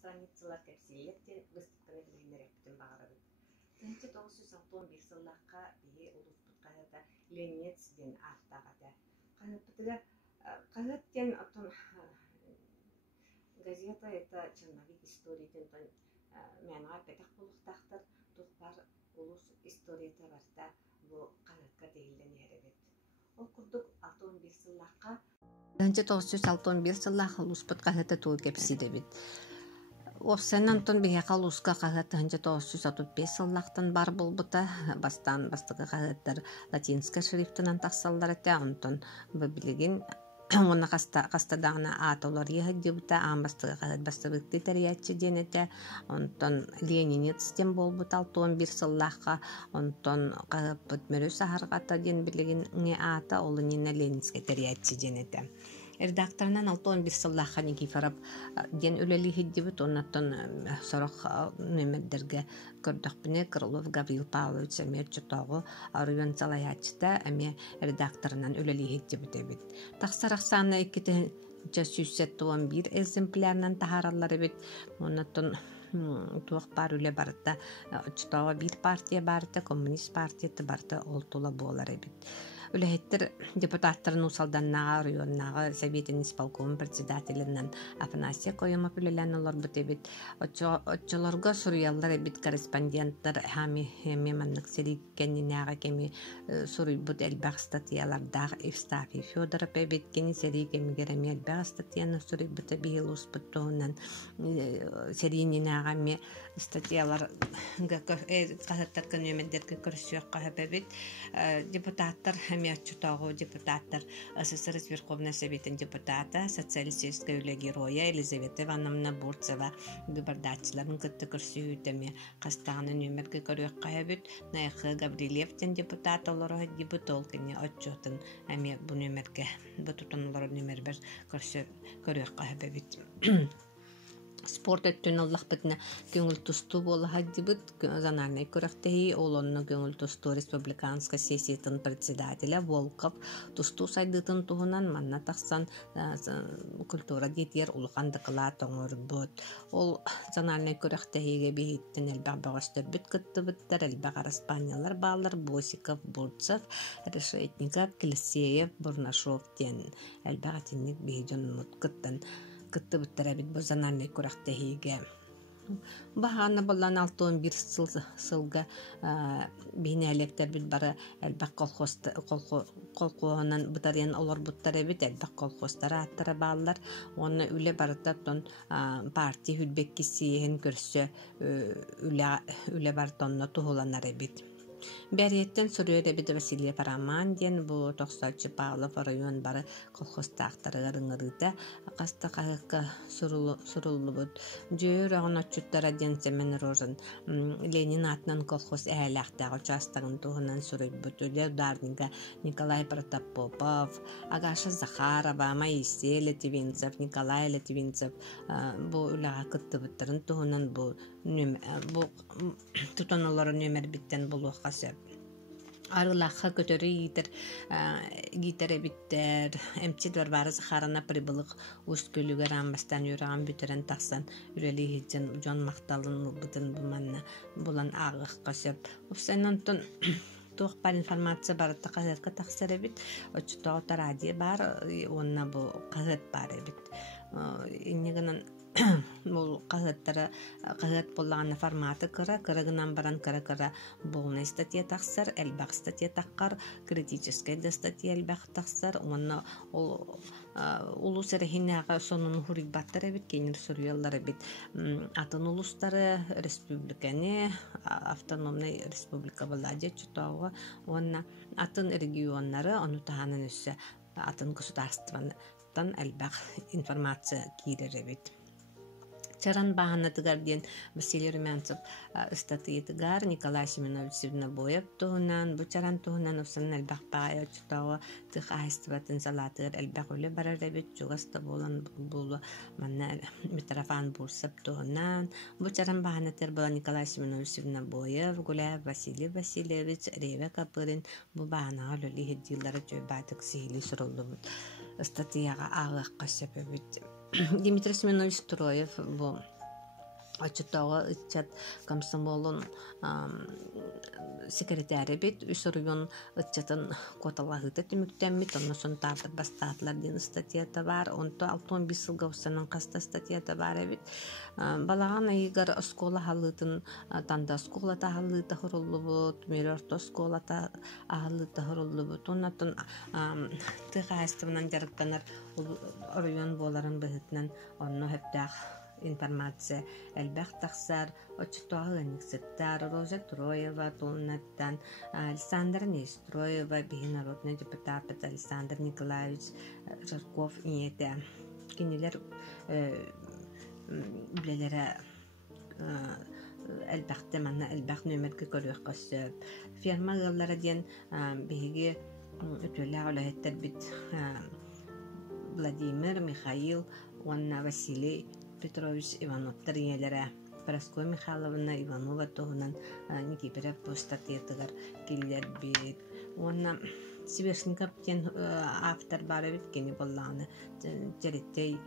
страницалар кепсилеттен гыстыкканы билинереппитин багарабыт. Тынчы 961 сыллакка бии улуспут кайда Ленец ден артагата. Каныпытыга кайыттен отон газета это черновик историятын тон мянга петак булуктактар тухпар улус историята барта бу кайытка дейилден эребит. Ол курдук 61 сыллакка Тынчы 961 сыллакка улуспут кайыта туу кепсидебит. Осеннан тон бия калуска кайыта 935 сыллактан бар булбута бастыгы кайыттар латинска шрифтынан таксаллар эте онтон бу билигин Ona kasta dağına atolor yehdibuta ambastığı kadar bastırıktı teriyatçı denete ondan Leninits'ten bolbut 61 sıllıqqa ondan qağıpıt mörü saharqata den bilgin ne ata olunina Leninske teriyatçı denete. Редакторынан 61 сыллаққа Никифоров ден өлелі хеддебіт, оннаттан сорық нөмердерге көрдіқпіне Крылов Гаврил Павлович әмер жұтауғы арыйон салаячыта әме редакторынан өлелі хеддебіт әбет. Тақсарақ саны 211 экземплярынан тахаралар әбет, оннаттан туақ бар өлі барыта жұтауға бір партия барыта, коммунист партияты барыта олтула болар әбет. Үлэһиттер депутаттарын усалданнаға, районнаға, Советин исполком председателінен Афанасия Койомов үлелән олар бұтебет. Отчыларға сұруялар әбет корреспонденттар хәме маннық серик кәнінәға кәме сұруй бұт әлбәқ статьялардағы Евстафий Федоров әбет кәні серик кәмегерәме әлбәқ статьяны сұруй бұты бейіл ұспыт тоғынан серинінәға ме статьялар қасаттар көнөмендерге көрсіяққа әбет депутаттар Чутагу депутаттар СССР Верховный Советин депутата, социалистическая героя Елизавета Ивановна Бурцева, губернаторларын кытты көрсүйүтеме кастаганы нөмерге көрөк кайбыт, Найхы Гаврилевтен депутат олары депутолкыны отчетын эме бу нөмерге бу тутунлар нөмер бер көрөк кайбыт. Спорт өттөн Аллах битне көңүл тусту болу хаддибит занарный көрөктеги олонну көңүл тусту республиканска сессиятын председателя Волков тусту сайдытын туһунан манна таксан культура детер улукандыкыла тоңорбут. Ол занарный көрөктегиге биһиттен элбак багыстыр бүт кыттыбыттар элбак испаниялар баалар Босиков, Бурцев, Решетников, Клесеев, Бурнашов тен элбак тинник биһиден муткыттан кытты бүттәрә бит бу занарный көрәктәһиге. Баһаны булган 61 сылга бинәлектәр бит бары әлбәк колхозынан бутарен олар буттары бит әлбәк колхозлары аттары баллар. Оны үле бартаттан партия хүлбек кисиен көрсө үле бартонна туһуланар бит. Бәреттен сүрөйді біді Василия Параман ден бұл тоқсатчы Павлов район бары колхозтақтары ғырыңырыда қасты қағыққа сұрулы бұд. Жүйір оғын отчуттара ден Семен Рожын Ленин атынан колхоз әйәләқтағы участығын туғынан сүрөй бұд. Өлі ударныңға Николай Протопопов, Агаша Захарова, Моисей Летвинцев, Николай Летвинцев бұл үліға күтті бұттарын туғынан бұл тұтанулары нөмер біттен бұл оқасы. Арылаққа көтөрі гитер әбіттер, әмчет барбары Захарана прибылық өз көлігі рамбастан үраған бүтерін тақсан үрелі хеджен жон мақталын бұтын бұманна бұлан ағық қасып. Өпсайнан тұн туық бар информация барытта қазетқа тақсар әбіт, өтшіттауыта радио бар, онына бұл қазет бар әбіт. Инегінен бұл қазет болағына форматы кырыгынан баран кыра болны статья тақсар, әлбәқ статья таққар, критическая статья әлбәқ тақсар, оны улус әрехінеға сонын хурик баттар әбіт, кейнер сүрүялар әбіт атын улустары республиканы, автономный республика болады чутауға, оны атын регионлары, оны тағанын өсі атын государстводан әлбәқ информация кейдер әбіт. Чаран бағанатыгар ден Василий Румянцев статыйтыгар Николай Семенович Сивнобоев туғынан, бұ чаран туғынан ұсанын әлбәқ бағай өчітауы тұқ айыстыбатын салатығыр әлбәқ өлі барар әбет жүғасты болан бұлы манна Митрофан Бурсап туғынан. Бұ чаран бағанатыр бұла Николай Семенович Сивнобоев, Гуляев Василий Васильевич, Реве Капырин бұ бағанаға лөлі хеддилары жөйбатық сейлі сұрылды бұд. Статыяға ағық қасеп әбет. Дмитрий Семенович Туроев бұл Очтоого ыччат комсомолун секретари бит үсөрүн ыччатын коталахыта түмүктәммит оннусон тартып бастаатлар дин статьята бар. Онто 61 сылга усанын каста статьята бар бит. Балаган айгар оскола халытын танда осколата халыта хоруллубут, мөрөртө осколата халыта хоруллубут. Оннатын тыгастынан жарыктанар оройон боларын быһытынан онно хептах информация элбэх тахсар очтоага никсеттар Роза Троева тулнаттан Александр Нестроева биһин народный депутат Александр Николаевич Жарков иете кинилер билелере элбэхте манна элбэх нөмерге көрөк көсөп ферма гыллара ден биһиги өтөлө олеттер бит Владимир Михаил Уанна Василий Петрович Ивановтар иелере Парасковья Михайловна Иванова тоһунан Никипера постатыятыгар киллер бит. Уанна Сибирскап тен автор бары бит кени болланы череттей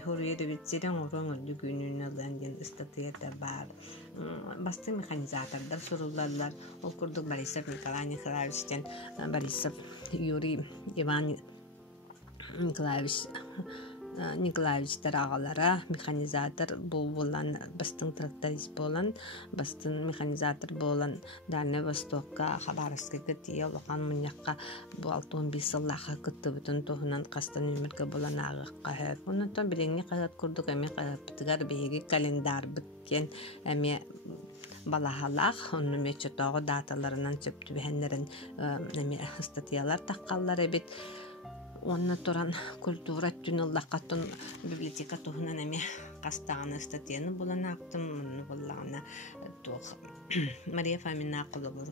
хоруйды бит сирен орон үлгүнүнө ланден статыята бар. Басты механизатордар сурулларлар ол курдук Борисов Николай Николаевичтен Борисов Юрий Иван Николаевичтер агалара механизатор болан бастың тракторист болан бастың механизатор болан Дальний Востокка Хабаровскага тие лоқан муньякка бу 65 сыллаха кытты бүтүн тоһунан кастан нөмерге болан агыкка хөп. Онтон билеңни кагат курдук эме кагыптыгар беги календар бүткен эме балахалах онну мечетого даталарынан сөптү бехеннерин эме статьялар таккаллар эбит. Онна туран культура түныллаққатын библиотека туһунан эми кастааны статьяны булан актым мунну буллаана туох Мария Фомина кулубур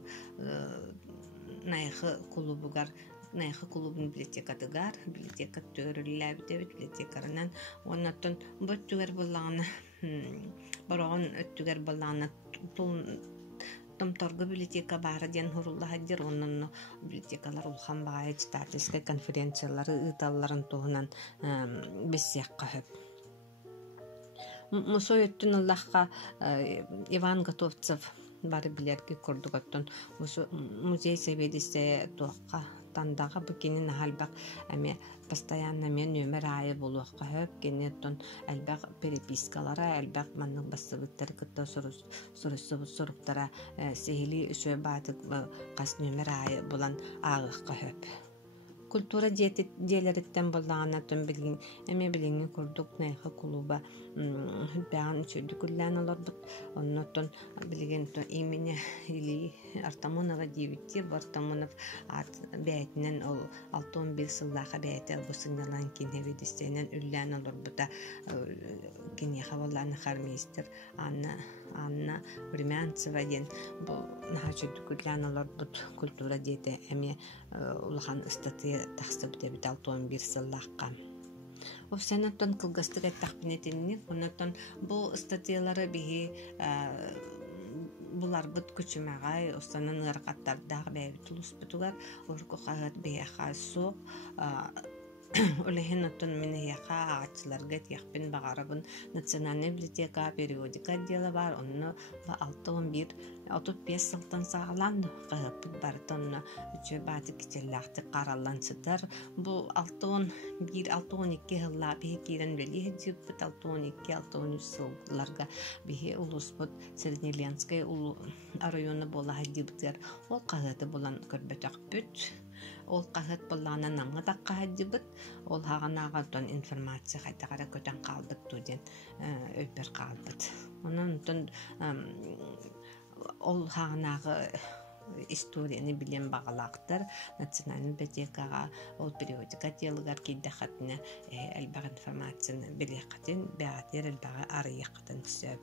найхы клубугар найхы клубун библиотекатыгар библиотека төрүлләбите библиотекарынан оннаттан бүттүгер буллаана борогон өттүгер буллаана Торгы библиотека бары ден хуруллахаддер оннон библиотекалар улхан баай читательский конференциялары ыталларын туһунан бессиякка хөп. Мусой өттүн Аллахка Иван Готовцев бары билерги курдуготтон музей соведисе туакка тандага букинин халбак эми постоянно мен нөмер айы болуакка хөп кенеттон элбак перепискалара элбак манның басыбыттар кытта соруктара сехили үсө батык кас нөмер айы булан агыкка хөп. Культура диелериттен боллаана тон билин эме билин курдук найха клуба бян чөдүкүллән олорбут оннотон билген то имени или Артамонова 9 Артамонов ат бәйтинен ол 61 сыллаха бәйте бусыннан киневидистенен үллән олорбута кине хавалланы хармистер Анна Времянцева ден бу нахачөдүкүллән олорбут культура диете эме улахан статья тахсып дебит 61 сыллахка. Овсенаттан кылгастыга тахпинетинни, оннаттан бу статьялары биһи булар бут күчүмагай, останын ыркаттардағы бәйбит улуспутугар, орку қағат бейақа соқ, Олехен оттон мен яқа ағатчыларға тияқпен бағарабын национальный библиотека периодика дела бар, онны 6-11-35 сылтан сағалан қағапыт бар, тонны үчі баты кителлақты қаралансыдар. Бұл 6-11-6-12 ғылла бейі кейрен бәлі хеджіппіт 6-12-6-13 сылларға бейі ұлыспыт Среднеленскай районы бола хеджіптер. Ол қағаты болан көрбетақ бүт. Ол қағыт болағына намға таққа хәддібіт, ол хағанаға тон информация қайтағара көтен қалбыт туден өйпер қалбыт. Онын ол хағанағы историяны билен бағалақтыр, национальный библиотекаға ол периодика телігар кейді қатына әлбақ информацияны біле қатын, бәғатер әлбағы арыя қатын сөп.